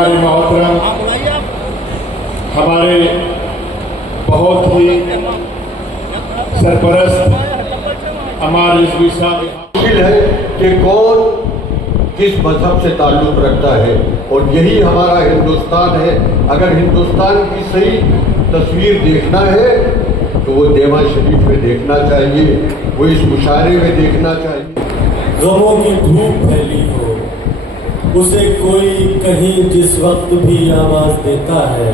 हमारे मोहतरम हमारे बहुत ही सरपरस्त हमारे रिजवी साहब मुश्किल है कि कौन किस मजहब से ताल्लुक़ रखता है, और यही हमारा हिंदुस्तान है। अगर हिंदुस्तान की सही तस्वीर देखना है तो वो देवा शरीफ में देखना चाहिए, वो इस मुशायरे में देखना चाहिए। गमों की धूप फैली हो, उसे कोई कहीं जिस वक्त भी आवाज देता है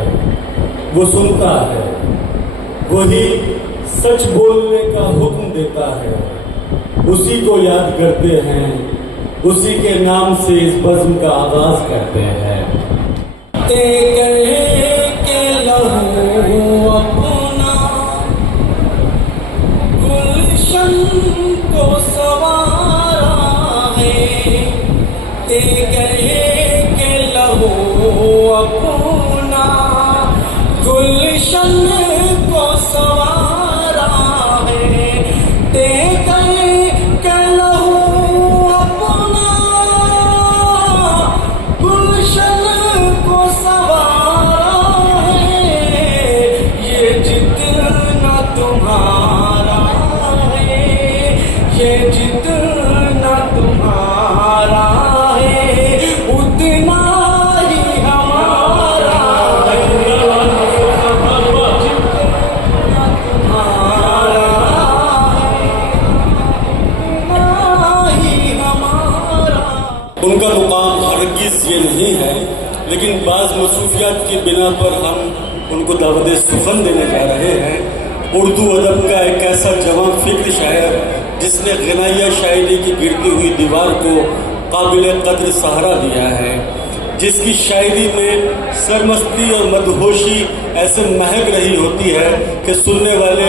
वो सुनता है, वही सच बोलने का हुक्म देता है, उसी को याद करते हैं, उसी के नाम से इस बज़्म का आगाज करते हैं। के लहू अपना गुलशन को सवारा है, के लहू अपना गुलशन को सवारा है, के लहू अपना गुलशन को सवारा है, ये जितना तुम्हारा है, ये जितना तुम्हारा है, उतना ही हमारा है, जितना तुम्हारा है, उतना ही हमारा। उनका मुकाम हरगिज़ ये नहीं है, लेकिन बाज़ मसरूफियात की बिना पर हम उनको दावत सुखन देने जा रहे हैं। उर्दू अदब का एक ऐसा जवां फिक्र शायर जिसने गनाया शायरी की गिरती हुई दीवार को काबिल कद्र सहारा दिया है, जिसकी शायरी में सरमस्ती और मदहोशी ऐसे महक रही होती है कि सुनने वाले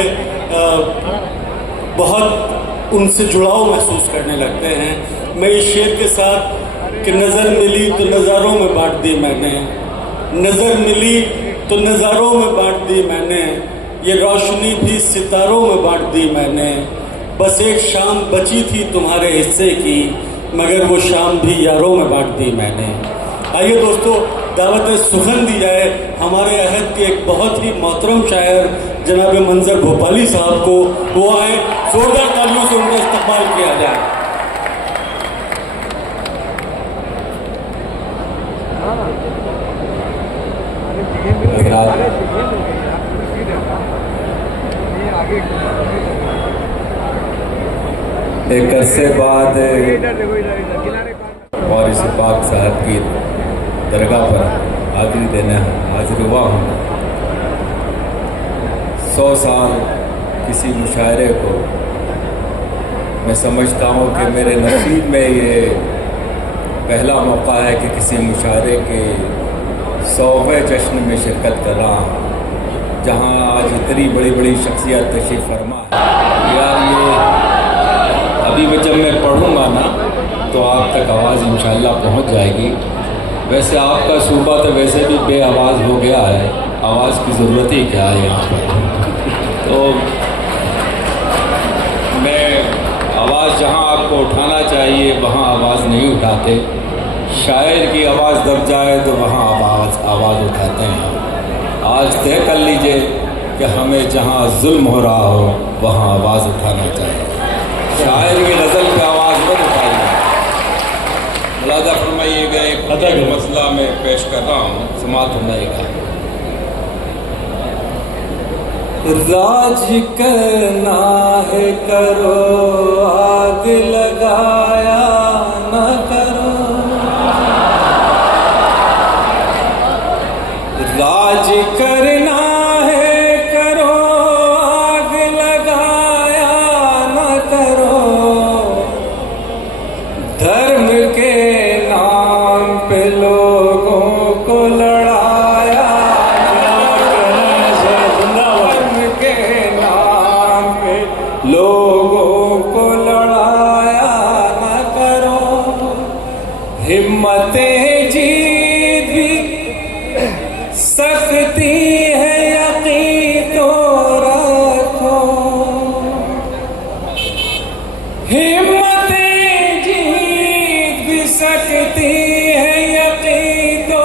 बहुत उनसे जुड़ाव महसूस करने लगते हैं। मैं इस शेर के साथ कि नज़र मिली तो नज़ारों में बांट दी मैंने, नज़र मिली तो नज़ारों में बांट दी मैंने, ये रोशनी भी सितारों में बांट दी मैंने, बस एक शाम बची थी तुम्हारे हिस्से की, मगर वो शाम भी यारों में बांट दी मैंने। आइए दोस्तों, दावत सुखन दी जाए हमारे अहद के एक बहुत ही मोहतरम शायर जनाब मंजर भोपाली साहब को। वो आए, जोरदार तालियों से उनका इस्तकबाल किया जाए। एक अरसे बाद और इस पाक साहब की दरगाह पर हाजिरी देना हाजिर हुआ हूँ। 100 साल किसी मुशायरे को मैं समझता हूँ कि मेरे नसीब में ये पहला मौका है कि किसी मुशायरे के 100वें जश्न में शिरकत कर रहा हूँ, जहाँ आज इतनी बड़ी बड़ी शख्सियत तशरीफ़ फरमा है। यार ये अभी जब मैं पढ़ूँगा ना तो आप तक आवाज़ इंशाअल्लाह पहुँच जाएगी। वैसे आपका सूबा तो वैसे भी बे आवाज़ हो गया है, आवाज़ की ज़रूरत ही क्या है यहाँ पर। तो मैं आवाज़ जहाँ आपको उठाना चाहिए वहाँ आवाज़ नहीं उठाते, शायर की आवाज़ दब जाए तो वहाँ आवाज़ उठाते हैं। आज तय कर लीजिए कि हमें जहाँ जुल्म हो रहा हो वहाँ आवाज़ उठाना चाहिए। शायर की गज़ल पे आवाज़ मत उठाइए। मुलाज़ा फरमाइएगा, एक मसला में पेश कर रहा हूँ, समात फरमाइएगा। राज करना है करो, आग लगाया न करो, राज करना है करो, आग लगाया न करो, धर्म के नाम पे लोगों को लड़ाया न करो, धर्म के नाम पे लोगों को लड़ाया न करो, हिम्मतें जीत भी सकती है यकीन तो रखो, हिम्मतें जीत भी सकती है यकीन तो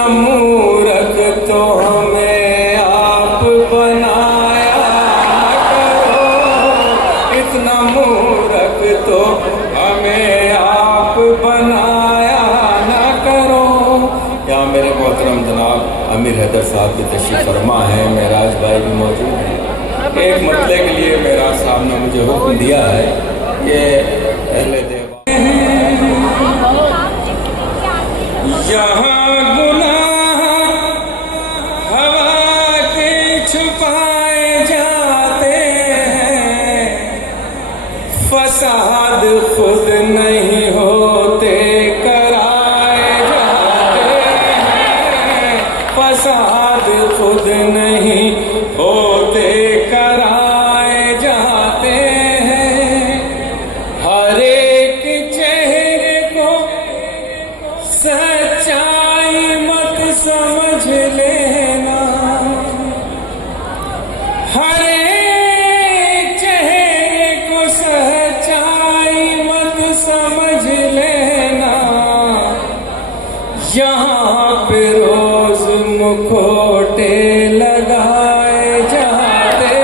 इतना मूर्ख तो हमें आप बनाया न करो, इतना मूर्ख तो हमें आप बनाया न करो। यहाँ मेरे मोहतरम जनाब अमीर हैदर साहब की तशरीफ़ फरमा है, मेराज भाई भी मौजूद हैं। एक मतले के लिए मेराज साहब ने मुझे हुक्म दिया है कि अहले देवा यहाँ गुनाह हवा के छुपाए जाते हैं, फसाद खुद नहीं होते कराए जाते हैं, फसाद खुद नहीं होते कराए जाते हैं। हर एक चेहरे को सच्चाई मत समझ लेना, हर एक चेहरे को सच्चाई मत समझ लेना। यहाँ पे रोज मुखौटे लगाए जाते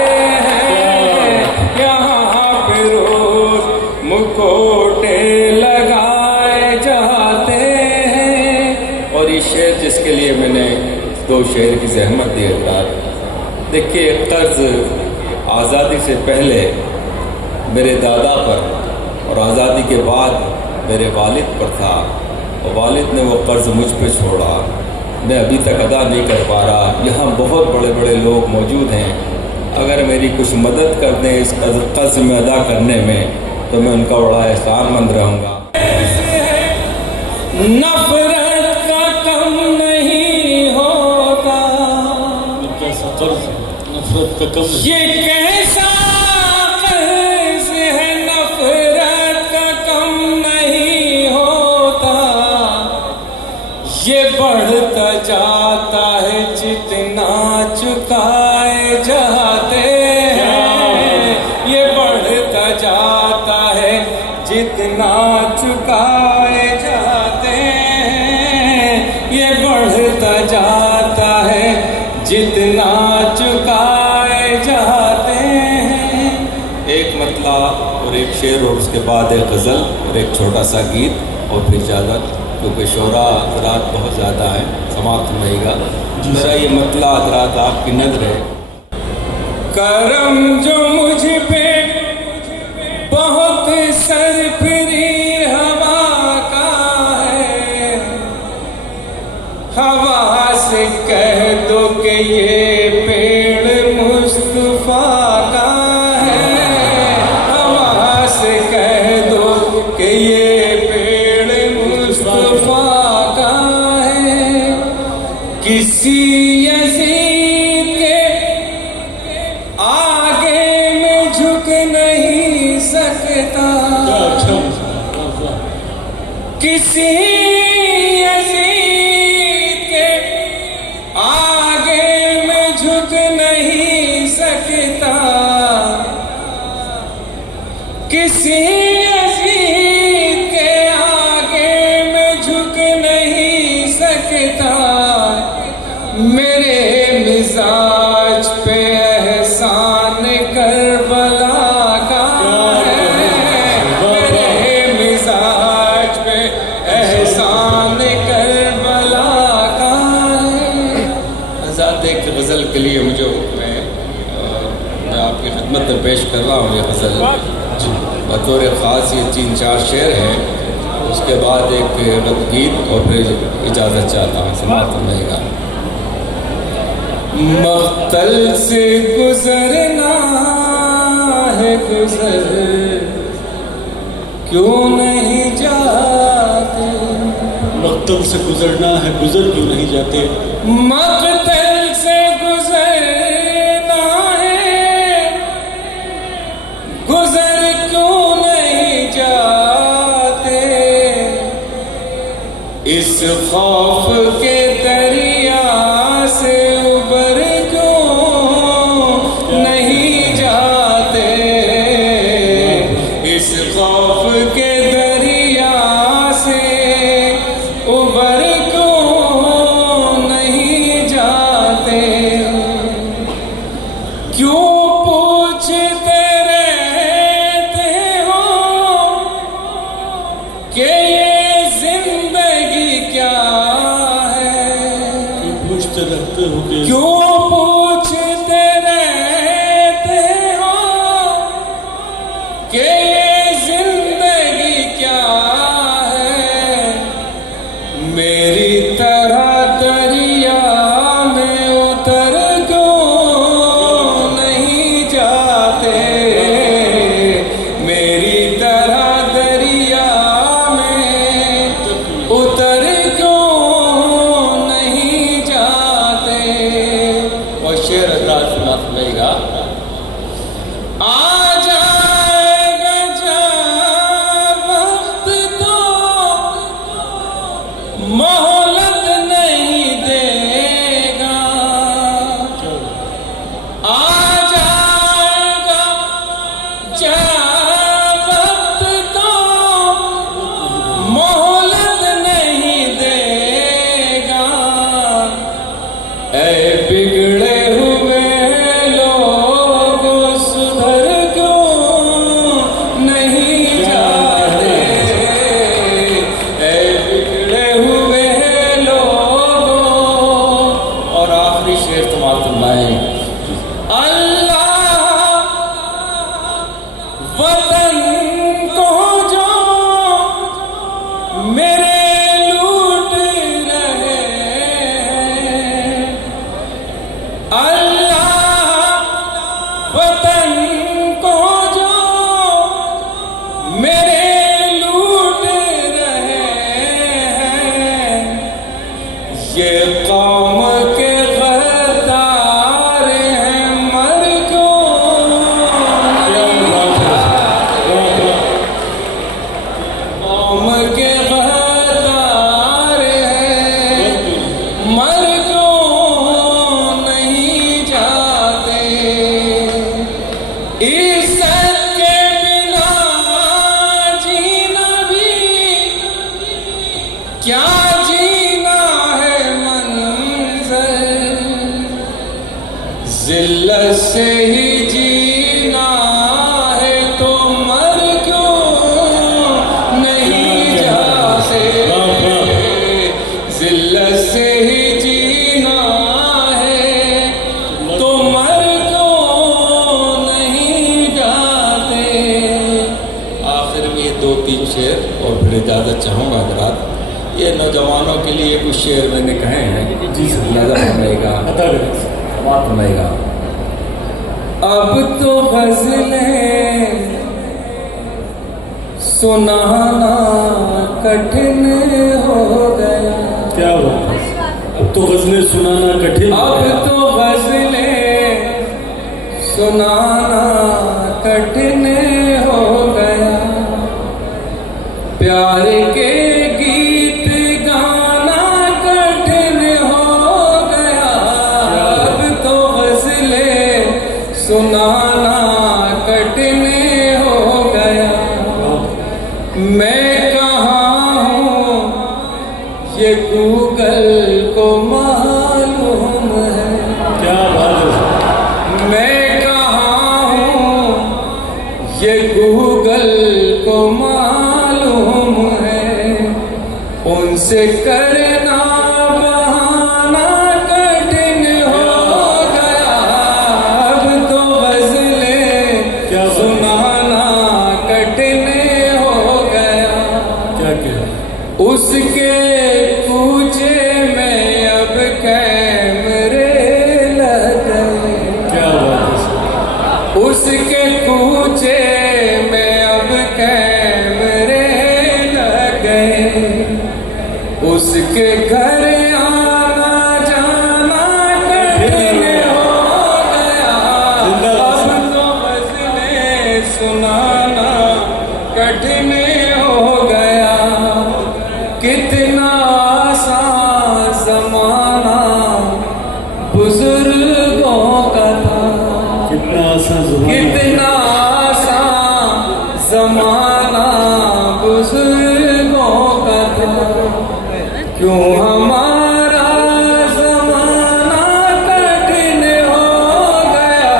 हैं, यहाँ पे रोज मुखौटे लगाए जाते हैं। और ये शेर जिसके लिए मैंने 2 शेर की जहमत दी है, देखिए कर्ज आज़ादी से पहले मेरे दादा पर और आज़ादी के बाद मेरे वालिद पर था, और वालिद ने वो कर्ज मुझ पे छोड़ा, मैं अभी तक अदा नहीं कर पा रहा। यहाँ बहुत बड़े बड़े लोग मौजूद हैं, अगर मेरी कुछ मदद कर दें इस कर्ज में अदा करने में तो मैं उनका बड़ा एहसानमंद रहूँगा। नफरत का कम नहीं होता, नफरत का कम ये कैसा कर्ज है, नफरत का कम नहीं होता। ये बढ़ता जाता है जितना चुकाए जाते हैं, ये बढ़ता जाता है जितना चुकाए जाते हैं, ये बढ़ता जाता है जितना चुकाए जाते हैं। एक मतला और एक शेर और उसके बाद एक गज़ल और एक छोटा सा गीत और फिर इजाज़त, क्योंकि शोरा हज़रात बहुत ज़्यादा हैं, समाप्त रहेगा। मेरा ये मतला हज़रात आपकी नज़र है। करम जो मुझ पे बहुत सरफरी हवा का है, हवा से कह दो कि ये पेड़ मुस्तफा का है, हवा से कह दो कि ये पेड़ मुस्तफा का है। किसी यज़ीद के आगे में झुक नहीं सकता, किसी यज़ीद के आगे में झुक नहीं सकता, किसी यज़ीद के आगे में झुक नहीं सकता। मेरे मिजाज पे एहसान करबला का है, मेरे मिजाज पे एहसान करबला का है। आज़ाद एक गज़ल के लिए मुझे हुक्म है, मैं आपकी खिदमत में पेश कर रहा हूँ ये गज़ल। बतौर ख़ास ये 3-4 शेर हैं, उसके बाद एक गीत और फिर इजाज़त चाहता हूँ, समाप्त रहेगा। मख्तल से गुजरना है गुजर क्यों नहीं जाते, मख्तल से गुजरना है गुजर क्यों नहीं जाते, मख्तल से गुजरना है गुजर क्यों नहीं जाते। इस खौफ के दरिया से उबर क्यों नहीं जाते, इस खौफ के दरिया से उबर क्यों करते हो कि क्यों पूछते रहते हो कि ये जिंदगी क्या है, मेरी तरह दरिया में उतर क्यों नहीं जाते, मेरी तरह दरिया में उतर क्यों नहीं जाते। और शेर अंदाज सुना सुनेगा। आ जाएगा जब वक्त तो मोहलत नहीं देगा, आ जाएगा जब वक्त तो मोहलत नहीं देगा। ऐ बिगड़े हुए लोग सुधर क्यों नहीं जाते, ऐ बिगड़े हुए लोग। और आखिरी शेर तुम्हारा सुनाए। अल्लाह वतन को जो मेरे लूट रहे हैं, अल्लाह वतन को जो मेरे लूट रहे हैं, ये कौम के गद्दार हैं, मर क्यों नहीं जाते, कौम के गद्दार हैं, मर क्यों नहीं जाते। इज्जत के बिना जीना भी क्या जीना है मंजर, जिल्लत से ही जीना है तो मर क्यों नहीं जाते, जिल्लत से ही जीना है तो मर क्यों नहीं जाते। आखिर में ये दो तीन शेर और फिर इजाज़त चाहूँगा हज़रात। ये नौजवानों के लिए कुछ शेर मैंने कहे हैं, जी नजर सुनेगा, बात सुनेगा। अब तो गज़लें सुनाना कठिन हो गया, क्या बात है, अब तो गजलें सुनाना कठिन हो अब गया। तो गज़लें सुनाना कठिन हो गया, प्यार के गीत गाना कठिन हो गया, अब तो गज़लें सुनाना कठिन हो गया। मैं कहाँ हूँ ये गूगल को मालूम है, क्या बात है, मैं कहाँ हूँ ये गूगल को मालूम है, उनसे करना बहाना कठिन हो गया, अब तो गज़लें क्या बात है। सुनाना कठिन हो गया। क्या क्या उसके पूछे में अब कैमरे लग गए, क्या बात है, उसके पूछे में अब कैमरे लग गए, उसके घर आना जाना कठिन हो गया, अब तो गज़लें सुनाना कठिन हो गया। कितना आसान ज़माना बुजुर्गों का था, कितना आसान ज़माना, कितना आसान ज़माना बुजुर्गों का था, क्यों हमारा ज़माना कठिन हो गया,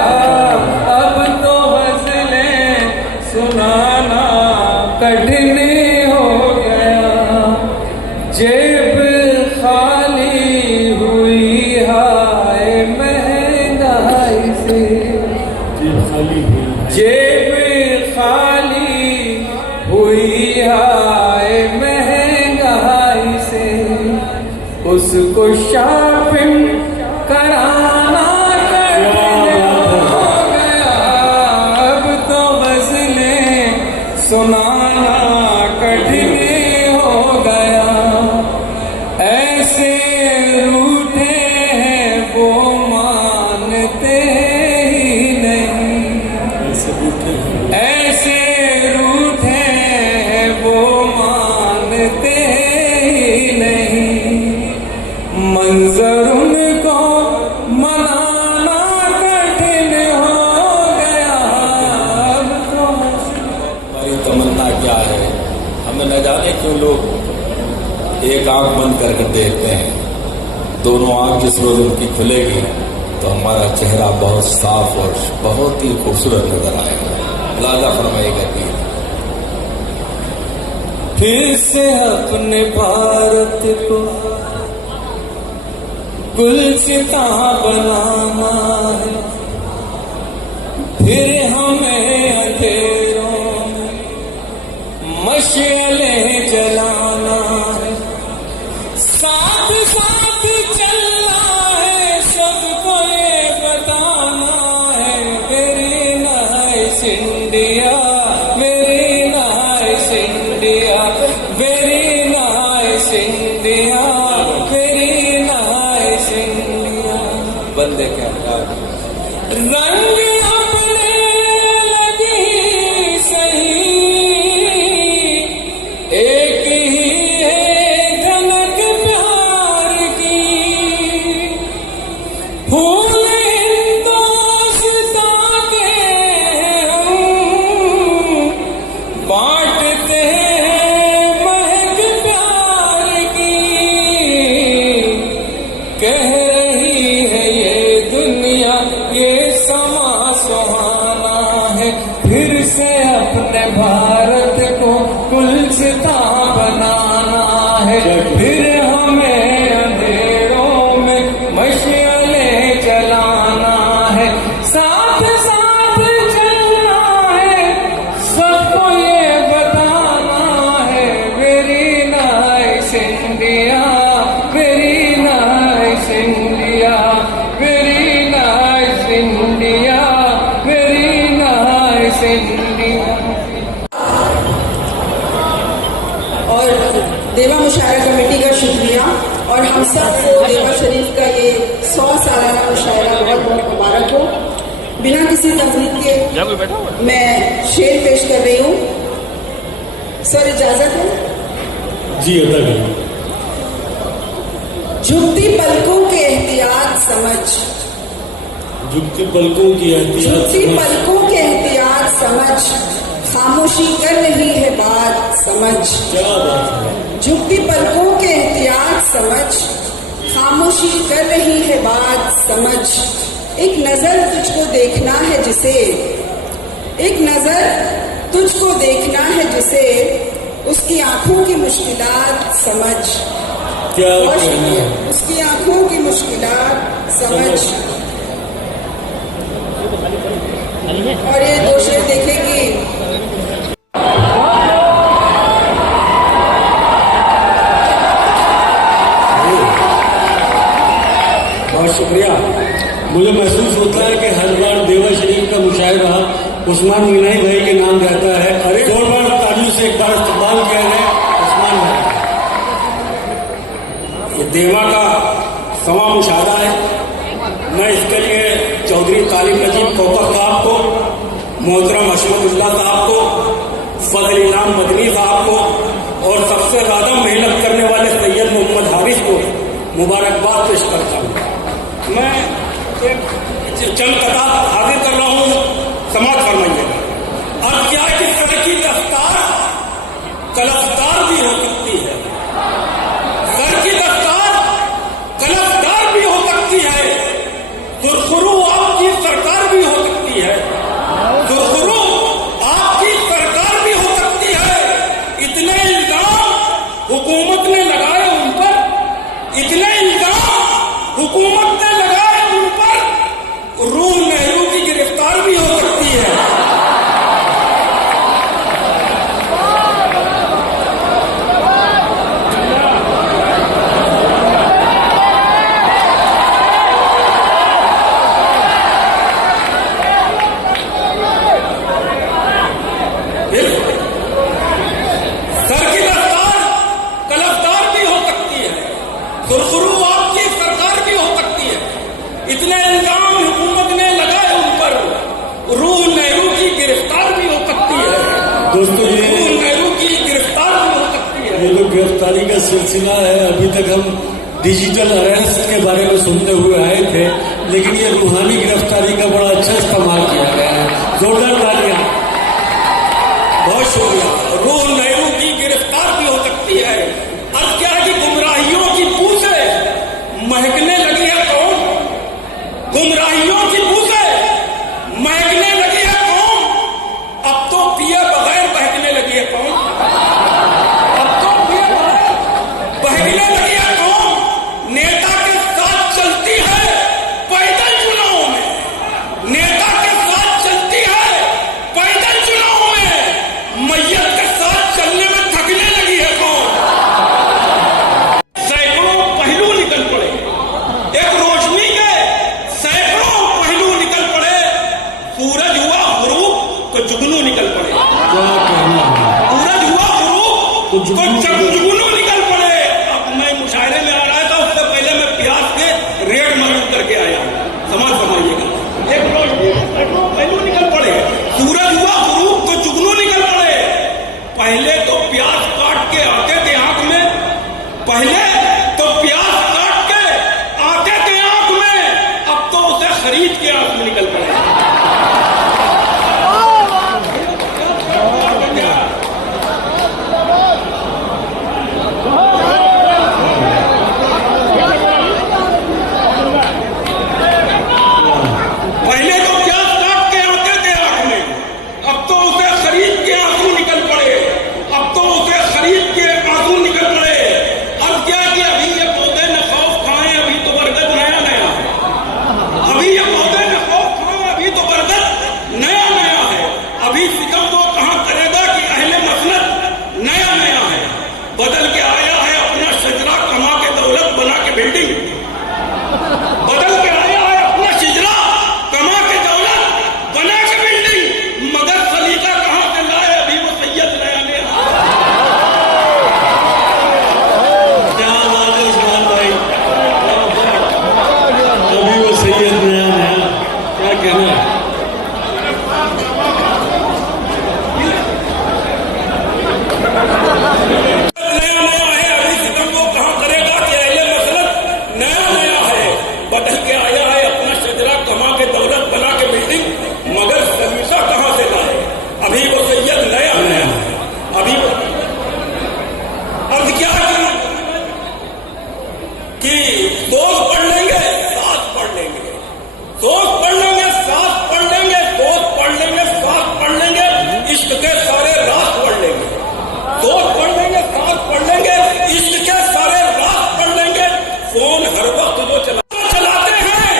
अब तो गज़लें सुनाना कठिन हो गया। जेब खाली हुई है उसको शॉपिंग कराना कठिन हो गया, अब तो गज़लें सुनाना कठिन हो गया। ऐसे रूठे हैं वो मानते ही नहीं, ऐसे रूठे हैं वो मानते ही नहीं, मंजर उनको मनाना कठिन हो गया, अब तो हमारी तमन्ना क्या है, हमें न जाने क्यों लोग एक आंख बंद करके देखते हैं, दोनों आंख जिस रोज उनकी खुलेगी तो हमारा चेहरा बहुत साफ और बहुत ही खूबसूरत नजर आएगा। लाजा फरमाएगा कि फिर से अपने भारत को गुलसिता बनाना है, फिर हमें अंधेरों में मशअले जलाना है, साथ साथ चलना है, सबको ये बताना है, very nice India, very nice India, very nice India, very nice India. बंदे क्या रंग अपने लगी सही, एक ही है झलक प्यार की, फूल हिंदोस्तां के हम बांटते हैं महक प्यार की, कह रही है ये दुनिया ये समा सुहाना है, फिर से अपने भारत को गुलसिता बनाना है, फिर हमें अंधेरों में मशअले जलाना है, साथ साथ चलना है, सबको ये बताना है, very nice India, very nice India, very nice India, very nice India. और देवा मुशायरा कमेटी का शुक्रिया, और हम सबको देवा शरीफ का ये 100 सालाना मुशायरा बहुत बहुत मुबारक हो। बिना किसी तकलीफ के मैं शेर पेश कर रही हूँ। सर इजाजत है? जी अदा करें। झुकती पलकों के एहतियात समझ, झुकती पलकों की झुकती पलकों के एहतियात समझ, खामोशी कर रही है बात समझ, क्या बात है। झुकती पलकों के एहतियात समझ, खामोशी कर रही है बात समझ, एक नजर तुझको देखना है जिसे, एक नजर तुझको देखना है जिसे, उसकी आंखों की मुश्किलात समझ, क्या बहुत कहना शुक्रिया। है। उसकी आंखों की मुश्किलात समझ। और ये दो शेर देखें कि बहुत शुक्रिया। मुझे महसूस होता है कि हर बार देवा शरीफ का मुशायरा उस्मान मीनाई भाई के नाम रहता है। अरे जोरदार तालियों से एक बार इस्तेमाल किया है उस्मान भाई। ये देवा का 100वां मुशायरा है। मैं इसके लिए चौधरी तालिब नजीब कोकर साहब को, मोहतरम हशमतुल्लाह साहब को, फजल इनाम मदनी साहब को और सबसे ज्यादा मेहनत करने वाले सैयद मोहम्मद हारिस को मुबारकबाद पेश करता हूँ। मैं एक चंद कतार हाजिर कर रहा हूँ, समाज फरमाइएगा। अब क्या कि सर की दफ्तार कलफदार भी हो सकती है, सर की दफ्तार कलफदार भी हो सकती है, सुरखुरू आपकी सरकार भी हो सकती है, सुरखुरू आपकी सरकार भी हो सकती है। इतने इल्जाम हुकूमत ने लगाए उन पर, इतने इल्जाम हुकूमत ने लगाए उन पर, रूह नेहरू की गिरफ्तार भी हो सकती है। गिरफ्तारी का सिलसिला है। अभी तक हम डिजिटल अरेस्ट के बारे में सुनते हुए आए थे, लेकिन ये रूहानी गिरफ्तारी का बड़ा अच्छा इस्तेमाल किया गया है। जोरदार तालियां। बहुत शुक्रिया। रूह नेहरू की गिरफ्तार भी हो सकती है। अब क्या है कि गुमराहियों की पूछे महकने लगी है कौन? गुमराहियों की पूछे महकने लगी है कौन? अब तो पिए बगैर बहकने लगी है कौन? अब तो पिए बगैर बहकने लगी है कौन? नेता के साथ चलती है पैदल चुनाव में, नेता के साथ चलती है पैदल चुनाव में, मैयत के साथ चलने में थकने लगी है कौन? सैकड़ों पहलू निकल पड़े, एक रोशनी के सैकड़ों पहलू निकल पड़े। सूरज हुआ गुरूब तो जुगनू निकल पड़े, सूरज हुआ गुरूब तो जुगनू निकल पड़े। अब मैं मुशायरे में आ रहा था, उससे पहले मैं प्याज के रेट मालूम करके आया। समझिएगा, एक रोशनी के सैकड़ों पहलू निकल पड़े। सूरज हुआ गुरूब तो जुगनू निकल पड़े। पहले तो प्याज काट के आते थे आंख में, पहले तो प्याज काट के आते थे आंख में, अब तो उसे खरीद के आंख में निकल पड़े। पहले तो प्याज काट के आते थे आंख में, अब तो उसे खरीद के आंसू निकल पड़े। अब तो उसे खरीद के आंसू निकल पड़े। अब क्या कि अभी ये पौधे न खौफ खाएं, अभी तो बरगद नया नया है। अभी ये पौधे न खौफ खाएं, अभी तो बरगद नया नया है। अभी सितम वो कहां करेगा कि अहले मसनद नया नया है। बदल के आया है अपना शजरा, कमा के दौलत बना के बिल्डिंग। बदल के आया है अपना शजरा, कमा के दौलत बना के बिल्डिंग, मगर सलीका कहां से लाए? अभी वो सैयद नया नया। क्या बात है उस्मान भाई, अभी वो सैयद नया नया, क्या कहना है? नया नया है। अभी सितम वो कहां करेगा कि अहले मसलत नया नया है। बदल के आया है अपना शजरा, कमा के दौलत बना के बिल्डिंग, मगर सलीका कहां से लाए? अभी वो सैयद नया नया है। अभी वो अर्ज क्या कि दोस्त पढ़ लेंगे, साथ पढ़ लेंगे, दोस्त पढ़ लेंगे, साथ पढ़ लेंगे, दोस्त पढ़ लेंगे, साथ पढ़ लेंगे, इश्क के सारे राज पढ़ लेंगे। दोस्त पढ़ लेंगे, साथ पढ़ लेंगे, इश्क के सारे राज पढ़ लेंगे। फोन हर वक्त जो चलाते हैं,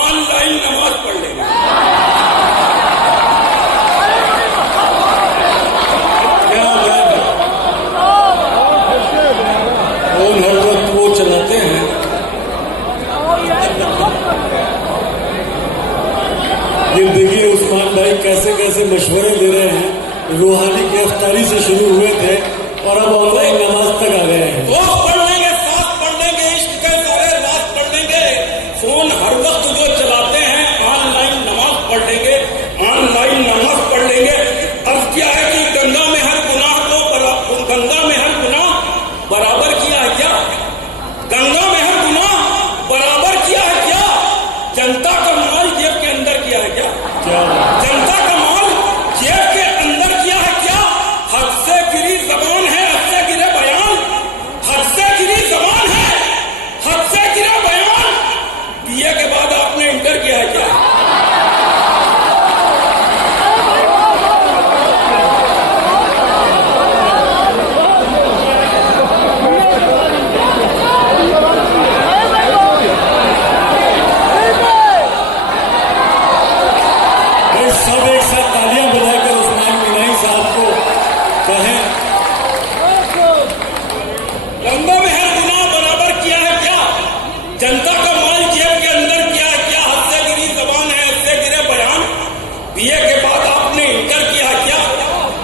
ऑनलाइन नमाज पढ़ लेंगे। क्या बात है, फोन हर वक्त वो चलाते हैं। ये देखिए उस्मान भाई कैसे कैसे मशवरे दे रहे हैं। रूहानी गिरफ्तारी से शुरू हुए थे और अब ऑनलाइन नमाज तक आ गए हैं। दोस्त पढ़ लेंगे, साथ पढ़ लेंगे, इश्क के सारे राज पढ़ लेंगे। फोन हर वक्त जो चलाते हैं, ऑनलाइन नमाज पढ़ लेंगे, ऑनलाइन नमाज पढ़ लेंगे। अब क्या है कि गंगा में हर गुनाह को गंगा में हर गुनाह बराबर किया है क्या? गंगा में हर गुनाह बराबर किया है क्या? जनता का माल जेब के अंदर किया है क्या? जनता का माल जेब के अंदर किया है क्या? हद से गिरी जबान है, हद से गिरे बयान, हद से गिरी जबान है, हद से गिरे बयान। बीए के बाद आपने इंटर किया है क्या? भाई सब एक साथ तालियां बजाकर उस्मान गिनाई साहब को कहें। गंगा में हर गुनाह बराबर किया है क्या? जनता का माल जेब के अंदर किया है क्या? हद से गिरी जबान है, हद से गिरे बयान। बीए के बाद आपने इंटर किया है क्या?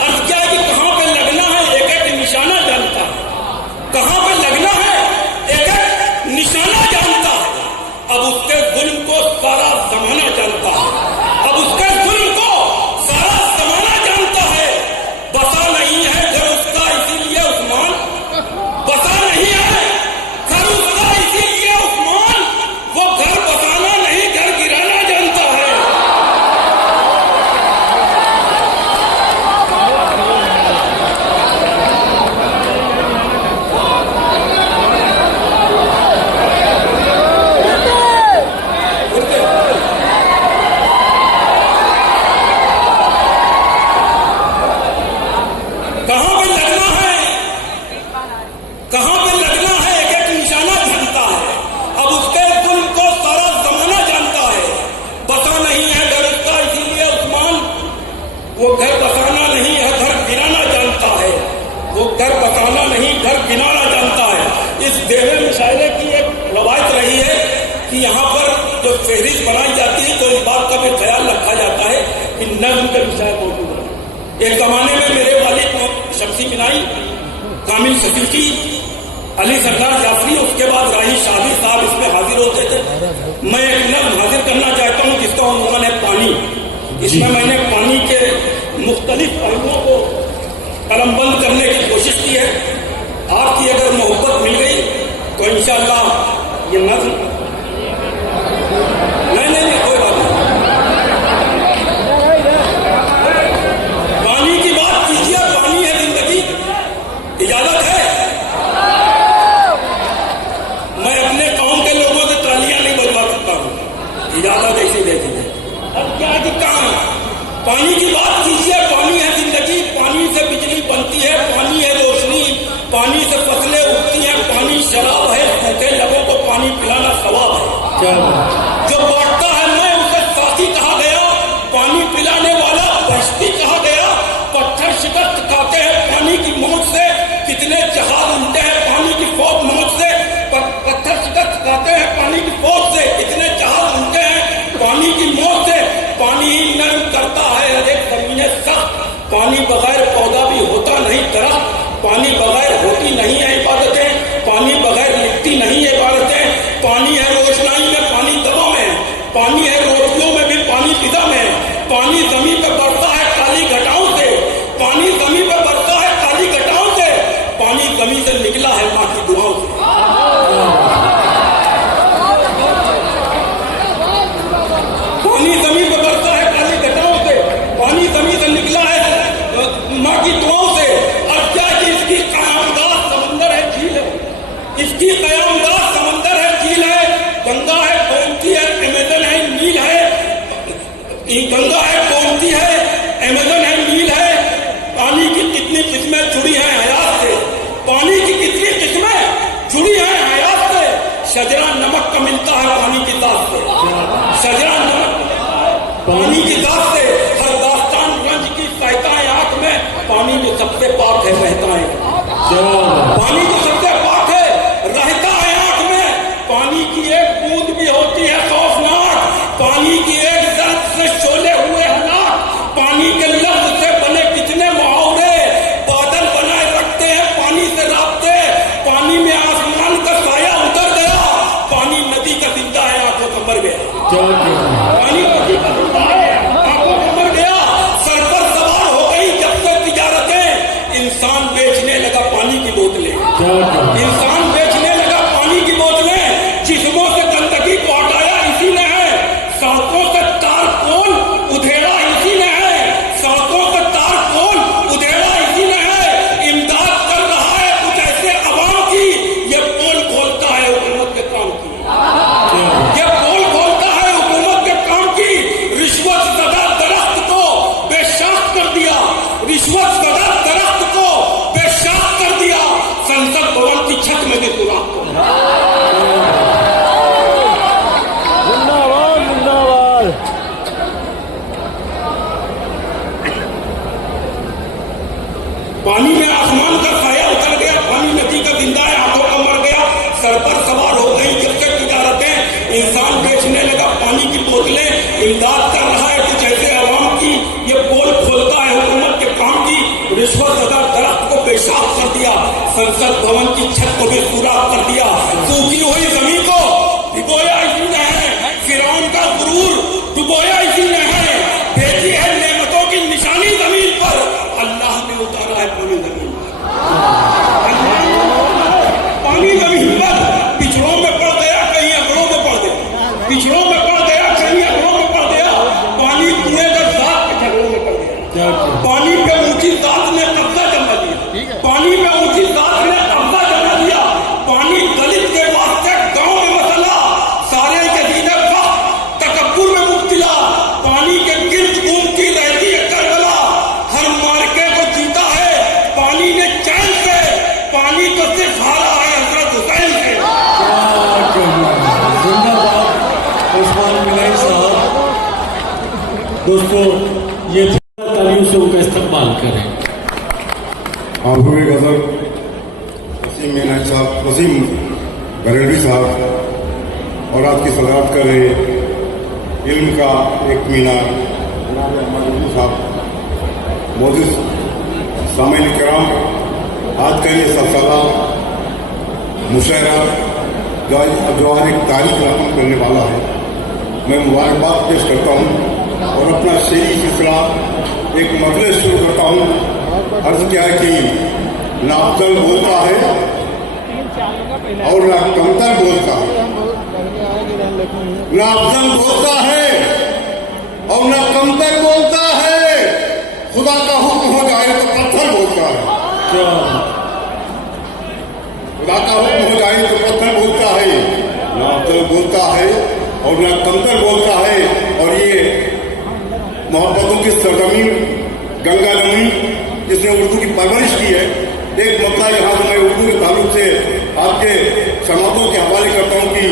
अर्ज क्या है कि कहां पे लगना है एक एक निशाना जानता है, कहां पे लगना है एक एक निशाना जानता है। अब उसके जुल्म को सारा जमाना जानता है, अब उसके जुल्म को सारा जमाना जानता है। बसा नहीं है घर उसका, इसीलिए उस्मान फहरिस्त बनाई जाती है तो इस बात का भी ख्याल रखा जाता है कि नज्म का विषय मौजूद है। एक जमाने में मेरे वालिद शमसी मिनाई, कामिल शफीकी, अली सरदार जाफरी, उसके बाद राही शादी साहब इसमें हाजिर होते थे। मैं एक नज्म हाजिर करना चाहता हूँ जिसका उन्होंने पानी, इसमें मैंने पानी के मुख्तलिफ पहलुओं को कलमबंद करने की कोशिश की है। आपकी अगर मोहब्बत मिल गई तो इंशाअल्लाह ये नज्म, नहीं कोई बात नहीं, पानी की बात कीजिए, पानी है जिंदगी, इजाजत है। मैं अपने कौम के लोगों से तालियां नहीं बजवा सकता हूं, इजाजत ऐसे दे दीजिए। अब क्या काम, पानी की बात कीजिए, पानी है जिंदगी, पानी से बिजली बनती है, पानी है रोशनी, पानी से फसलें उगती हैं, पानी शराब है, भूखे लोगों को पानी पिलाना सवाब है। जो बांटता है मैं उसे साथी कहा गया, पानी पिलाने वाला बश्ती कहा गया। पत्थर शिकस्त खाते हैं पानी की मौत से, कितने जहाज उल्टे हैं पानी की फौज मौत से। पत्थर शिकस्त खाते हैं पानी की फौज से, कितने जहाज उल्टे हैं पानी की मौत से। पानी ही नरम करता है हर एक जमीने सख्त, पानी बगैर पौधा भी होता नहीं दरख्त, पानी बगैर होती नहीं है इबादतें, पानी बगैर लिखती नहीं है इबादतें। पानी है रोशनाई में, पानी दवा में, पानी है रोटियों में भी, पानी फिजा में। पानी जमीन पर बरसा है काली घटाओं से, पानी जमीन पर बरसा है काली घटाओं से। पानी जमीन से निकला है माँ की दुआओं से। पानी जमीन पर बरसा है काली घटाओं से, पानी जमीन से निकला है माँ की दुआओं से। अब क्या कि इसकी कयामगाह समंदर है, झील है, इसकी कयामगाह समंदर है, झील है। गंगा है, गोमती है, अमेजन है, नील है। गंगा है, गोमती है, अमेजन है, नील है। पानी की कितनी किस्में जुड़ी हैं हयात से, पानी की कितनी किस्में जुड़ी हैं हयात से। शजरा नमक का मिलता है पानी की दात से, शजरा नमक पानी की दात से। हर दास्तान रंज की सहायताएं आंख में, पानी जो सबसे पाक है रहता है, पानी जो सबसे पाक है रहता है आंख में। पानी की एक बूंद भी होती है खौफनाक, पानी की एक जर्द से शोले हुए हलाक। पानी के लफ्ज से बने कितने मुहावरे, बादल बनाए रखते हैं पानी से राब्ते। पानी में आसमान का साया उतर गया, पानी नदी का जिंदा है आंखों का मर गया। पानी नदी का जिंदा है आंखों का मर गया। सर पर सवार हो गई जब से तिजारतें, इंसान बेचने लगा पानी की बोतलें, इंसान बेचने लगा पानी की बोतलें। जिस्मों से गंदगी को हटाया इसी ने है, सड़कों से तारकोल उधेड़ा इसी ने है, सड़कों से तारकोल उधेड़ा इसी ने है। इमदाद कर रहा है कुछ ऐसे अवाम की, ये पोल खोलता है हुकूमत के काम की, ये पोल खोलता है हुकूमत के काम की। रिश्वत ज़दा दरख्त को बेशाख कर दिया, रिश्वत ज़दा दरख्त को बेशाख कर दिया। संसद भवन की छत में भी सुराख को। पानी में आसमान का साया उतर गया, पानी नदी का जिंदा है आंखों का मर गया। सर पर सवार हो गई जब तक तिजारतें, इंसान बेचने लगा पानी की बोतलें। इमदाद कर रहा है कुछ ऐसे अवाम की, ये पोल खोलता है हुकूमत के काम की। रिश्वत ज़दा दरख्त को पेशाब कर दिया, संसद भवन की छत को भी सुराख कर दिया। सूखी हुई जमीन को भिगोया इसी ने है, फिरौन का गुरूर डुबोया इसी ने है। भेजी है नेमतों की निशानी जमीन पर, अल्लाह ने उतारा है पानी जमीन पर, पानी जमीन पर। पिछड़ों में पड़ गया, कहीं अगड़ों में पड़ गया, पिछड़ों में पड़ गया, कहीं अगड़ों में पड़ गया। पानी कुएं का जात के झगड़ों में पड़ गया, पानी पे ऊंची जात ने कब्जा जमा दिया, पानी पे ऊंची जात ने कब्जा जमा दिया। पानी दलित के वास्ते गांव में मसला, सारे के दीने वक्त तकब्बुर में मुब्तला। पानी के गिर्द घूमती रहती है करबला, हर मार्के को जीता है पानी ने चैन से। पानी तो सिर्फ हारा है हजरत हुसैन से। उस्मान मिनाई साहब, दोस्तों ये तालियों से उनका इस्तेमाल करें। आंखों में गजब वसीम मिनाई साहब, वसीम बरेलवी साहब, और आज की सदारत कर रहे इल्म का एक मीनार जनाब मौलवी साहब मौजूद सामईन किराम, आज का ये सिलसिला मुशायरा जो आज एक तारीख रकम करने वाला है, मैं मुबारकबाद पेश करता हूँ और अपना शेरी सिलसिला एक मजलिस शुरू करता हूँ। अर्ज क्या है कि ना अफजल बोलता है और ना कमतर बोलता है, ना अफजल बोलता है और ना कमतर बोलता है, खुदा का हुक्म हो जाए तो पत्थर बोलता है, खुदा का हुक्म हो जाए तो पत्थर बोलता है, ना अफजल बोलता है और ना कमतर बोलता है। और ये मोहब्बतों की सरजमीन गंगा नमी जिसने उर्दू की परवरिश की है, एक मसला यहाँ से मैं उर्दू के ताल्लुक से आपके समातों के हवाले करता हूँ कि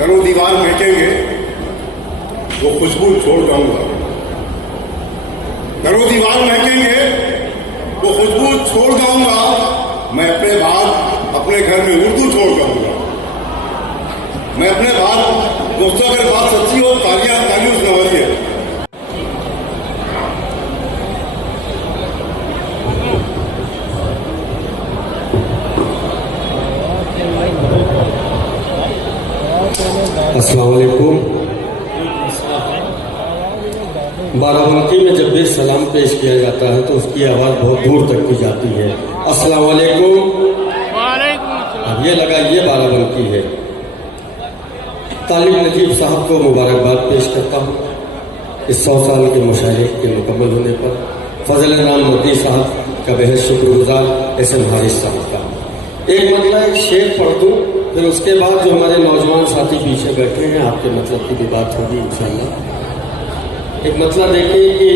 घरों दीवार फेंकेंगे वो खुशबू छोड़ जाऊंगा, घरों दीवार फेंकेंगे वो खुशबू छोड़ जाऊंगा, मैं अपने बाद अपने घर में उर्दू छोड़ जाऊंगा, मैं अपने बाद दोस्तों अगर बात सच्ची हो तालियां उस नवाजी है। अस्सलाम वालेकुम। बाराबंकी में जब भी सलाम पेश किया जाता है तो उसकी आवाज़ बहुत दूर तक की जाती है। अस्सलाम वालेकुम। अब ये लगा ये बाराबंकी है। तालिब नजीब साहब को मुबारकबाद पेश करता हूँ इस 100 साल के मुशायरे के मुकम्मल होने पर। फजल नाम मदनी साहब का बेहद शुक्रगुजार एस एम हारिस साहब का। एक मतलब एक शेर पढ़ दूँ, फिर उसके बाद जो हमारे नौजवान साथी पीछे बैठे हैं आपके मतलब की भी बात होगी इंशाल्लाह। एक मतलब देखिए कि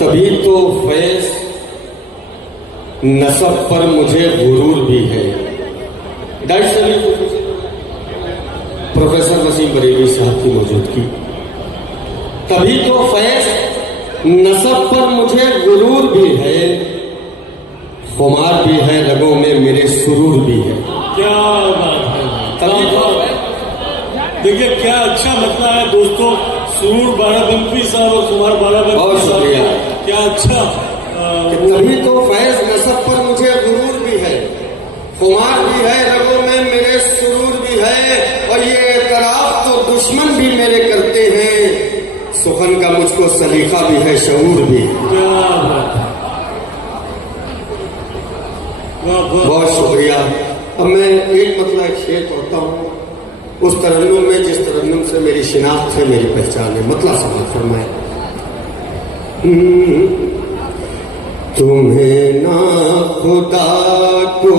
तभी तो फैज नसब पर मुझे गुरूर भी है। प्रोफेसर वसीम बरेली साहब की मौजूदगी। तभी तो फैज नसब पर मुझे गुरूर भी है, खुमार भी है रगों में मेरे सुरूर भी है। क्या बात है, तभी तो देखिए क्या अच्छा मतलब है दोस्तों। सुरूर बाराबंकी साहब और कुमार बाराबंकी साहब, क्या अच्छा। तभी तो फैज नसब पर मुझे गुरूर भी है, खुमार भी है रगों में मेरे सुरूर भी है, और ये एतराफ तो दुश्मन भी मेरे करते हैं, सुखन का मुझको सलीका भी है शऊर भी। बहुत शुक्रिया। अब मैं एक मतलब एक शेर पढ़ता हूँ उस तरन्नुम में जिस तरन्नुम से मेरी शिनाख्त है, मेरी पहचान है। मतलब समझ फरमाए। तुम्हें ना खुदा को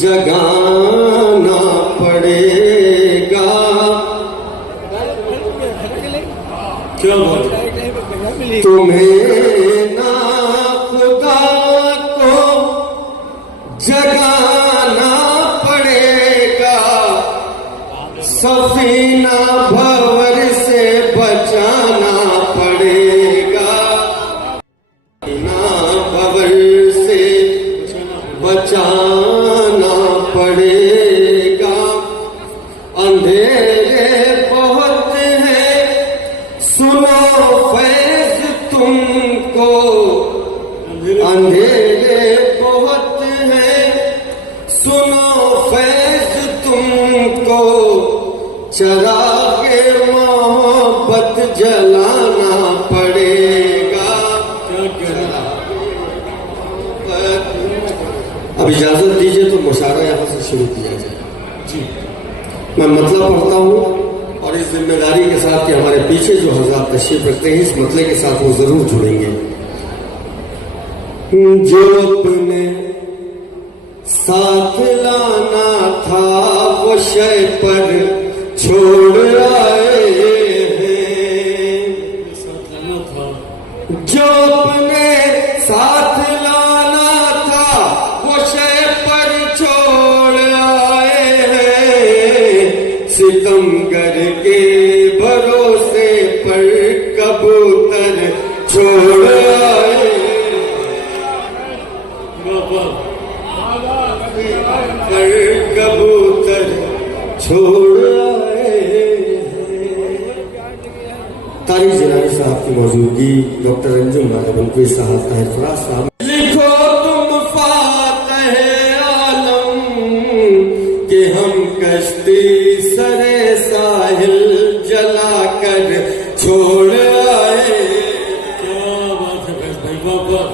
जगाना पड़ेगा, क्या बात, तुम्हें ना खुदा को जगाना पड़ेगा, सफीना भंवर से बचाना पड़ेगा, सफीना भंवर से बचाना पड़ेगा। अंधेरे बहुत हैं सुनो फैज तुमको, अंधेरे बहुत हैं सुनो फैज तुमको, चरागे मोहब्बत जलाना पड़ेगा। अब इजाजत दीजिए तो मुशायरा यहाँ से शुरू किया जाए। जी मैं मतलब पढ़ता हूँ और इस जिम्मेदारी के साथ कि हमारे पीछे जो हज़रात तशरीफ रखते हैं इस मतले के साथ वो जरूर जुड़ेंगे। जो अपने साथ लाना था वो शय पर छोड़ आए हैं, जो अपने साथ लाना था वो शय पर छोड़ आए हैं, सितमगर के भरोसे पर कबूतर छोड़ आए, पर कबूतर छोड़ आए। की मौजूदगी डॉक्टर अंजुम बनकोई साहब, ताहिर फराज साहब। लिखो तुम फातह आलम कि हम कश्ती सरे साहिल जला कर छोड़ आए। क्या बात है फैज भाई, वाह वाह।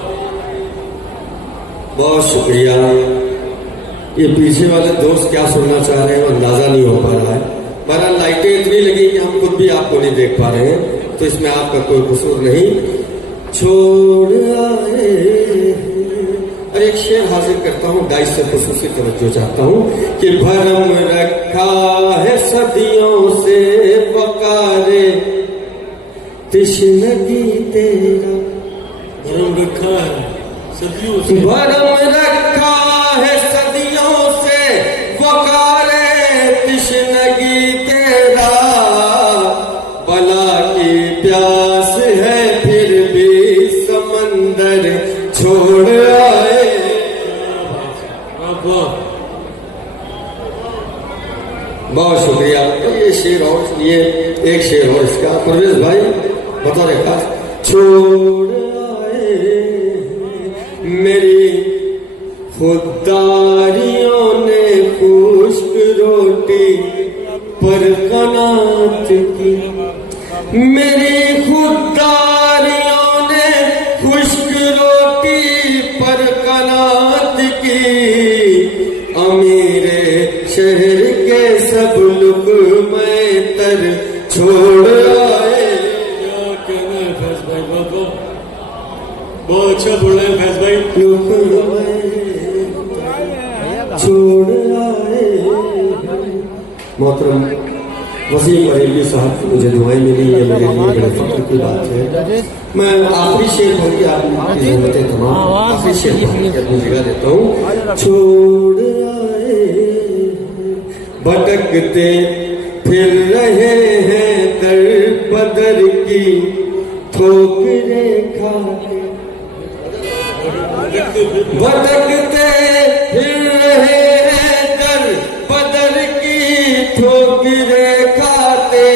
बहुत शुक्रिया। ये पीछे वाले दोस्त क्या सुनना चाह रहे हैं वो अंदाजा नहीं हो पा रहा है। बहरहाल लाइटें इतनी लगी कि हम खुद भी आपको नहीं देख पा रहे हैं, तो इसमें आपका कोई कसूर नहीं। छोड़ आए। और एक शेर हाजिर करता हूँ, गाइस से खुसूसी तवज्जो चाहता हूँ कि भरम रखा है सदियों से वकारे तिश्नगी तेरा। भरम रखा है सदियों से, भरम रखा है सदियों से वकारे तिश्नगी तेरा। बला की प्यास है फिर भी समंदर छोड़ आए। वाह वाह। बहुत शुक्रिया। तो ये शेर और ये एक शेर और इसका परवेज भाई बता रहे खास। छोड़ आए मेरी खुददारियों ने खुश्क रोटी पर कनात की। मेरी खुददारियों ने खुश्क रोटी पर कनात की। अमीरे शहर के सब लुक़मे तर छोड़ आए। क्या कहना है फैज भाई, वाह वाह। बहुत अच्छा बोल रहे हैं फैज भाई। छोड़ आए। मोहतरम वसीम बरेलवी साहब की मुझे दुआएं मिली, ये मेरे लिए बड़े फख्र की बात है। मैं आखिरी शेर बोल के आपकी जरूरतें तमाम आखिरी शेर बोल के अपनी जगह देता हूँ। छोड़ आए भटकते फिर रहे हैं दर बदर की ठोकरें खाते। भटकते फिर रहे हैं दर बदर की ठोकरें खाते।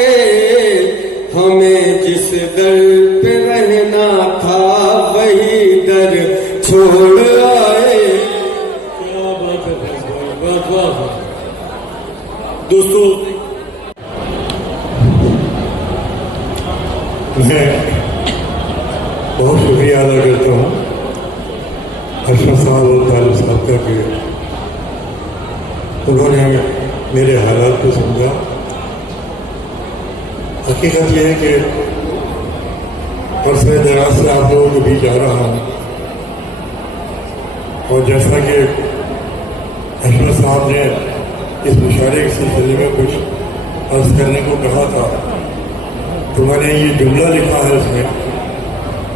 हमें जिस दर पे रहना था वही दर छोड़ आए। क्या बात है फैज भाई, वाह वाह। दोस्तों, मैं बहुत शुक्रिया अदा करता हूँ अशरफ साहब और तालिब साहब का कि उन्होंने मेरे हालात को समझा। हकीकत यह है कि अरसे दराज से आप लोगों के बीच आ रहा हूँ, और जैसा कि अशरफ साहब ने इस मुशायरे के सिलसिले में कुछ अर्ज करने को कहा था, तो मैंने ये जुमला लिखा है उसमें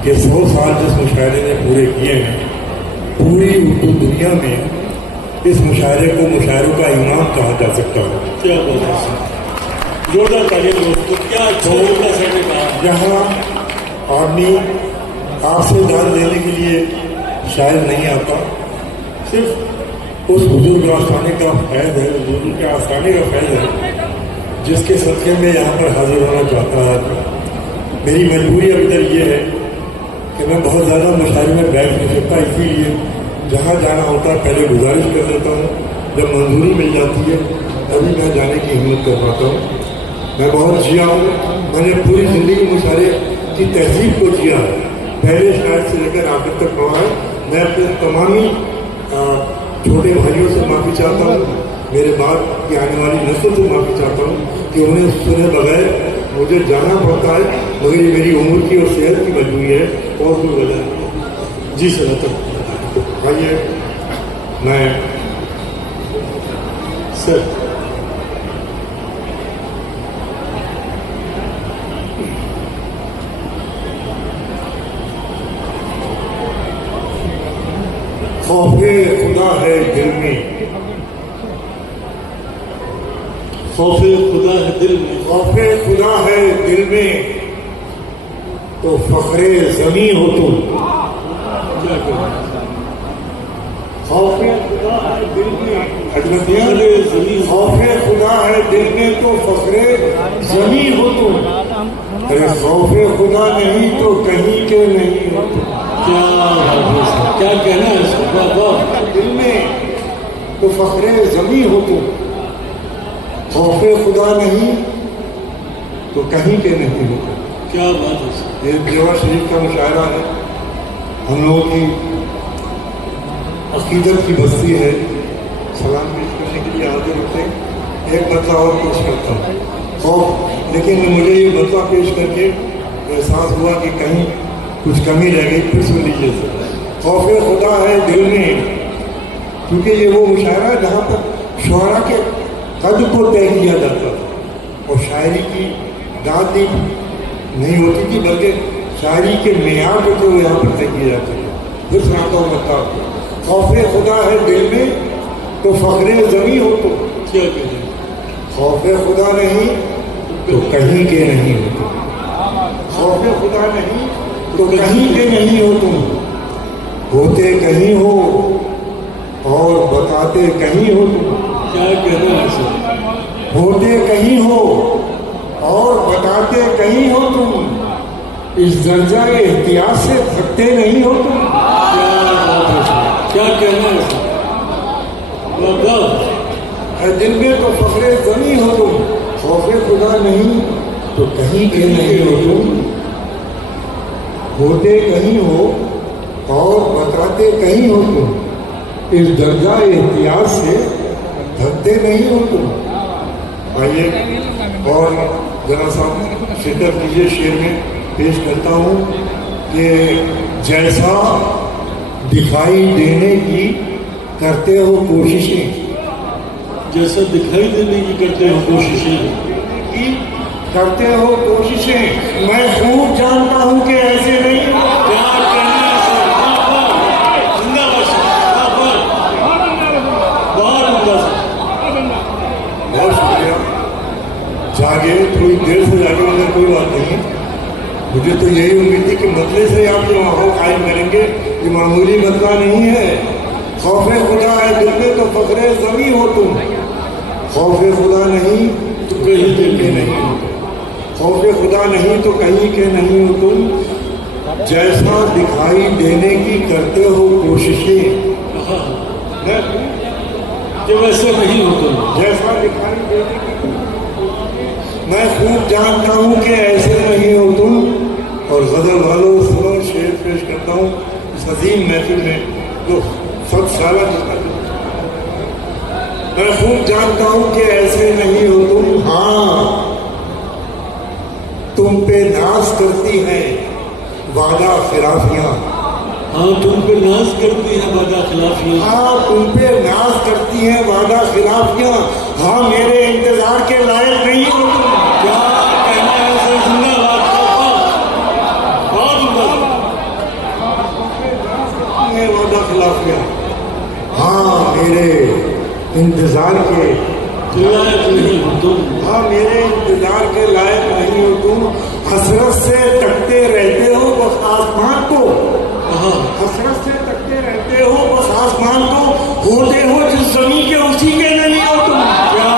कि 100 साल जिस मुशायरे ने पूरे किए हैं, पूरी उर्दू दुनिया में इस मुशायरे को मुशायरों का इमाम कहा जा सकता है। क्या बात है सर, जोरदार तालियां दोस्तों। क्या जोरदार सर ने कहा। जहाँ आदमी आपसे दान लेने के लिए शायद नहीं आता, सिर्फ उस बुजुर्ग आस्थाने का फैज़ है, बुजुर्ग के आस्थाने का फैज़ है जिसके सदक़े में यहाँ पर हाजिर होना चाहता है। मेरी मजबूरी अब इधर ये है कि मैं बहुत ज़्यादा मुशायरे में बैठ नहीं सकता, इसीलिए जहाँ जाना होता है पहले गुजारिश कर देता हूँ, जब मंजूरी मिल जाती है तभी मैं जाने की हिम्मत कर पाता हूँ। मैं बहुत जिया हूँ, मैंने पूरी ज़िंदगी मुशायरे की तहजीब को जिया है, पहले शायद से लेकर आखिर तक पढ़ा है। मैं अपने तमामी छोटे भाइयों से माफ़ी चाहता हूँ, मेरे बाद की आने वाली नस्ल से माफ़ी चाहता हूँ कि उन्हें सुने बगैर मुझे जाना पड़ता है, मगर ये मेरी उम्र की और सेहत की मजबूरी है और कोई वजह नहीं। जी सर, तो आइए मैं सर खौफे खुदा है दिल में, खौफे खुदा है दिल में, खौफे खुदा है दिल में, तो फखरे जमी हो तुम। क्या करें। खौफे खुदा है दिल में खौफे खुदा है दिल में तो फखरे जमी हो तुम। अरे खौफे खुदा नहीं तो कहीं के नहीं हो तुम। क्या कहना है इसका? दिल में तो फखरे जमी हो तुम। खौफे खुदा नहीं तो कहीं के नहीं हो तुम। क्या बात है? ये देवा शरीफ का मुशायरा है। हम लोगों की अकीदत की बस्ती है। सलाम पेश करने के लिए हाजिर होते हैं। एक बदला और पेश करता हूँ खौफ, लेकिन मुझे ये बदला पेश करके एहसास हुआ कि कहीं कुछ कमी रह गई। फिर सुन लीजिए। खौफ खुदा है दिल में, क्योंकि ये वो मुशायरा है जहाँ पर शुआरा के कद को तय किया जाता था और शायरी की दाद नहीं होती थी, बल्कि शायरी के मेयार जो थे वो यहाँ पर तय किए जाते थे। फिर सुनाता हूँ मतलब खौफे खुदा है दिल में तो फखरे जमी हो तुम। क्या कहते हैं? खौफे खुदा नहीं तो कहीं के नहीं हो तुम। खौफे खुदा नहीं तो कहीं के नहीं हो तुम। होते कहीं हो और बताते कहीं हो तुम। क्या कहना है सर? होते कहीं हो और बताते कहीं हो तुम। इस दर्जा एहतियात से थकते नहीं हो तुम। क्या कहना है सर? दिल में तो फखरे जमी हो तुम। खौफे खुदा नहीं तो कहीं के नहीं हो तुम। होते कहीं हो और बताते कहीं हो तुम। इस दर्जा एहतियात से थकते नहीं हो तुम। आइए और जरा सा शिरकत कीजिए। शेर में पेश करता हूँ कि जैसा दिखाई देने की करते हो कोशिशें। जैसा दिखाई देने की करते हो कोशिशें की करते हो कोशिशें, मैं खूब जानता हूँ कि ऐसे नहीं। क्या कहना है सर? जिंदाबाद सर, बहुत उम्दा सर। बहुत शुक्रिया। जागे, थोड़ी देर से जागे मगर कोई बात नहीं। मुझे तो यही उम्मीद थी कि मतले से आप जो माहौल कायम करेंगे, ये मामूली मतला नहीं है। खौफे खुदा है दिल में तो फखरे जमी हो तुम। खौफे खुदा नहीं तो कहीं के नहीं हो तुम। खौफे खुदा नहीं तो कहीं के नहीं हो तुम। जैसा दिखाई देने की करते हो कोशिशें। कि वैसे नहीं हो तुम। जैसा दिखाई देने की मैं खूब जानता हूँ कि ऐसे नहीं हो तुम। और गजल वालों सुनो, शेर पेश करता हूँ इस अजीम महफिल में जो 7 साल मैं खूब जानता हूँ कि ऐसे नहीं हो तुम। हाँ, तुम पे नाज करती है वादा खिलाफियाँ। हाँ, तुम पे नाज करती है वादा खिलाफियाँ। हाँ, तुम पे नाज करती है वादा खिलाफियाँ। हाँ, मेरे इंतजार के लायक नहीं हो तुम। क्या कहना है सर? जिंदाबाद। बहुत उम्दा है वादा खिलाफियाँ। हाँ, मेरे इंतजार के लायक नहीं हो तुम। हाँ, मेरे इंतजार के लायक नहीं हो तुम। हसरत से तकते रहते हो बस आसमान को। हसरत से तकते रहते हो बस आसमान को। होते हो जिस जमी के उसी के नहीं हो तुम। क्या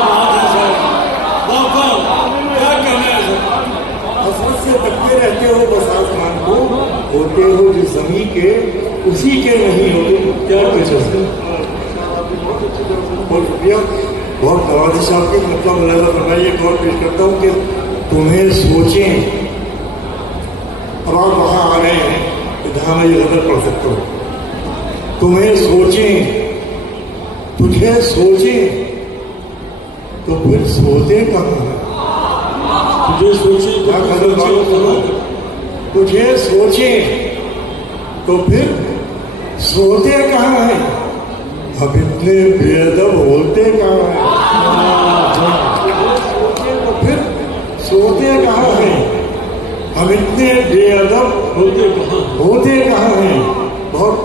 बात है सर? क्या कहना है सर? हसरत से तकते रहते हो बस आसमान को। होते हो जिस जमी के उसी के नहीं हो तुम। क्या कह सकते? बहुत शुक्रिया। बहुत नवाजी साहब के मतलब मुलाजा फरमाइए। एक और पेश करता हूँ कि तुम्हें सोचें। अब आप वहाँ आ गए हैं, जहाँ मैं ये गजल पढ़ सकता हूँ। तुम्हें सोचें, तुझे सोचें तो फिर सोते कहाँ है? तुझे सोचे क्या गजल वालों सुनो। तुझे सोचें तो फिर सोते कहाँ है? अब इतने बेअदब होते कहाँ हैं? सोचे तो फिर सोते कहाँ हैं? हम इतने बेअदब होते कहाँ हैं? बहुत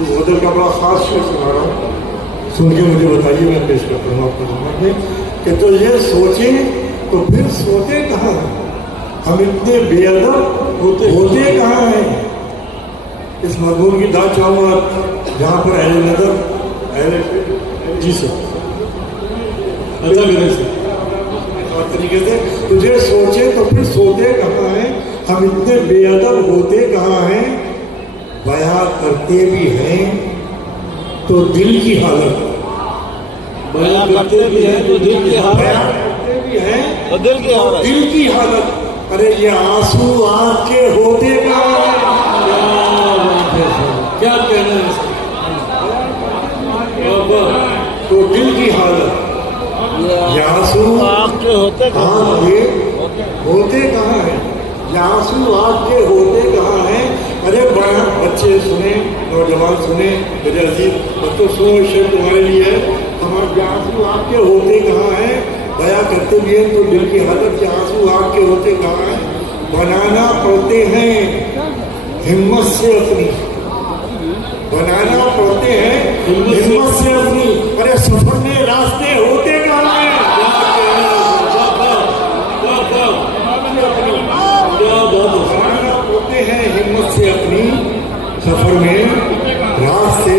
इस गजल का बड़ा खास शेर सुना रहा हूँ, सुन के मुझे बताइए, मैं पेश करता हूँ आपको समझ कि तो ये सोचे तो फिर सोते कहाँ हैं? हम इतने बेअदब होते कहाँ हैं? इस मरहूम की दाद चाहूँगा जहाँ पर अहले नजर अहले जी सर अच्छा मेरे से और तरीके से तुझे सोचे तो फिर सोते कहाँ हैं, हम इतने बेअदब होते कहाँ हैं, बयां करते भी हैं तो दिल की हालत, बयां करते भी हैं तो दिल की हालत, बयां करते भी हैं तो दिल की हालत। अरे ये आंसू आपके होते कहाँ हैं, क्या कहना है तो दिल की हालत, ये आंसू आपके होते कहाँ हैं, ये आंसू आपके होते कहाँ हैं। अरे बड़ा बच्चे सुने, नौजवान सुने, मेरे अजीज बच्चों सुनो, शेर तुम्हारे लिए है, हमारे आंसू आपके होते कहाँ हैं, बयां करते भी हैं तो दिल की हालत, के आंसू आपके होते कहाँ हैं, बनाना पड़ते हैं हिम्मत से अपनी, बनाना पड़ते हैं हिम्मत से अपनी। अरे सफर में रास्ते होते कहाँ हैं, बनाना पड़ते हैं हिम्मत से अपनी, सफर में रास्ते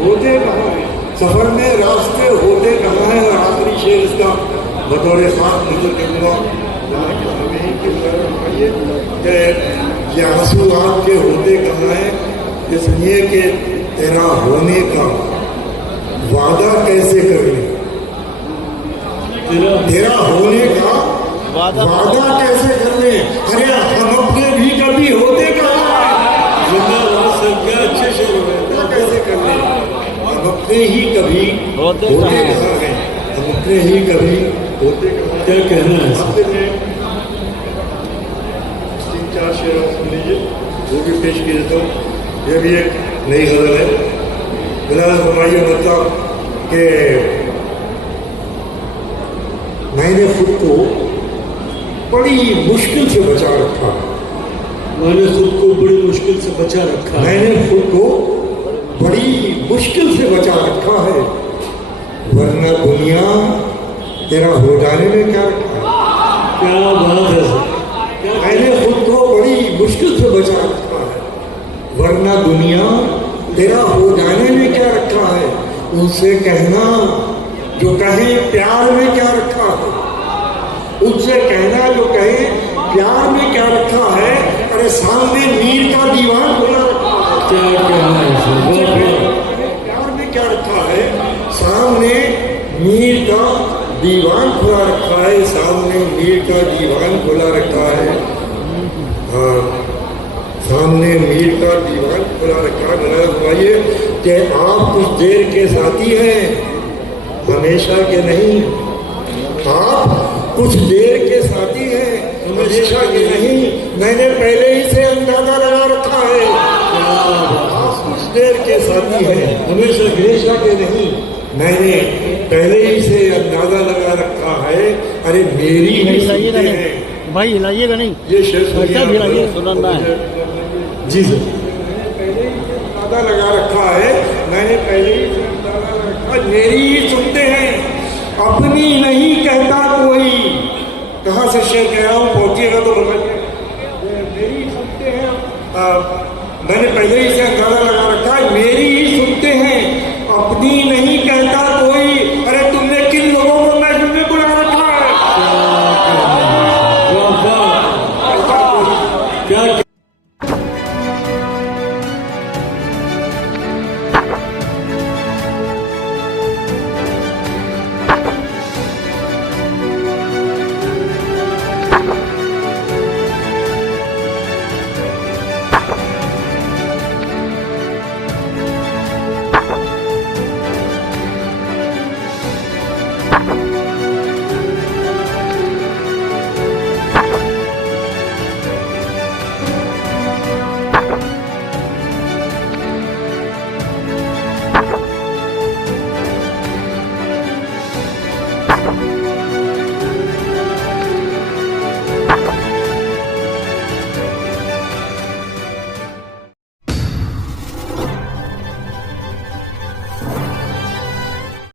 होते कहाँ हैं, सफर में रास्ते होते कहाँ हैं। और आखिरी शेर इसका बतौर खास नजर करूँगा, ये आंसू आपके होते कहाँ हैं, इसलिए कि तेरा होने का वादा कैसे कर ले, तेरा होने का वादा कैसे कर ले। अरे हम अपने भी कभी होते कहाँ हैं, क्या अच्छे से कैसे कर ले, हम अपने ही कभी होते कहाँ हैं, हम अपने ही कभी होते कहाँ, क्या कहना है। 3-4 शेर सुन लीजिए, वो भी पेश किए देता हूँ, यह भी एक नई गजल है। फिलहाल फरमाइए मतलब कि मैंने खुद को बड़ी मुश्किल से बचा रखा है, मैंने खुद को बड़ी मुश्किल से बचा रखा है, मैंने खुद को बड़ी मुश्किल से बचा रखा है, वरना दुनिया तेरा हो जाने में क्या रखा है। क्या बात है सर, मैंने खुद को बड़ी मुश्किल से बचा रखा है, वरना दुनिया तेरा हो जाने में क्या रखा है। उनसे कहना जो कहे प्यार में क्या रखा है, उनसे कहना जो कहे प्यार में क्या रखा है। अरे सामने मीर का दीवान खुला रखा है, क्या कहना है, प्यार में क्या रखा है, सामने मीर का दीवान खुला रखा है, सामने मीर का दीवान खुला रखा है, हाँ सामने मीर का दीवान खुला रखा है। कि आप कुछ देर के साथी हैं, हमेशा के नहीं, आप कुछ देर के साथी हैं, हमेशा के नहीं, मैंने पहले ही से अंदाजा लगा रखा है। आप कुछ देर के साथी हैं, हमेशा के नहीं, मैंने पहले ही से अंदाजा लगा रखा है। अरे मेरी ही सुनते हैं भाई, हिलाइएगा नहीं, ये शेर हिलाइए सुनना है जी सर, पहले ही अंदाजा लगा रखा है, मैंने पहले ही अंदाजा लगा रखा, मेरी ही सुनते हैं, अपनी नहीं कहता कोई। कहाँ से शेर कह रहा हूँ, पहुंचिएगा तो बताइए, मेरी सुनते हैं, मैंने पहले ही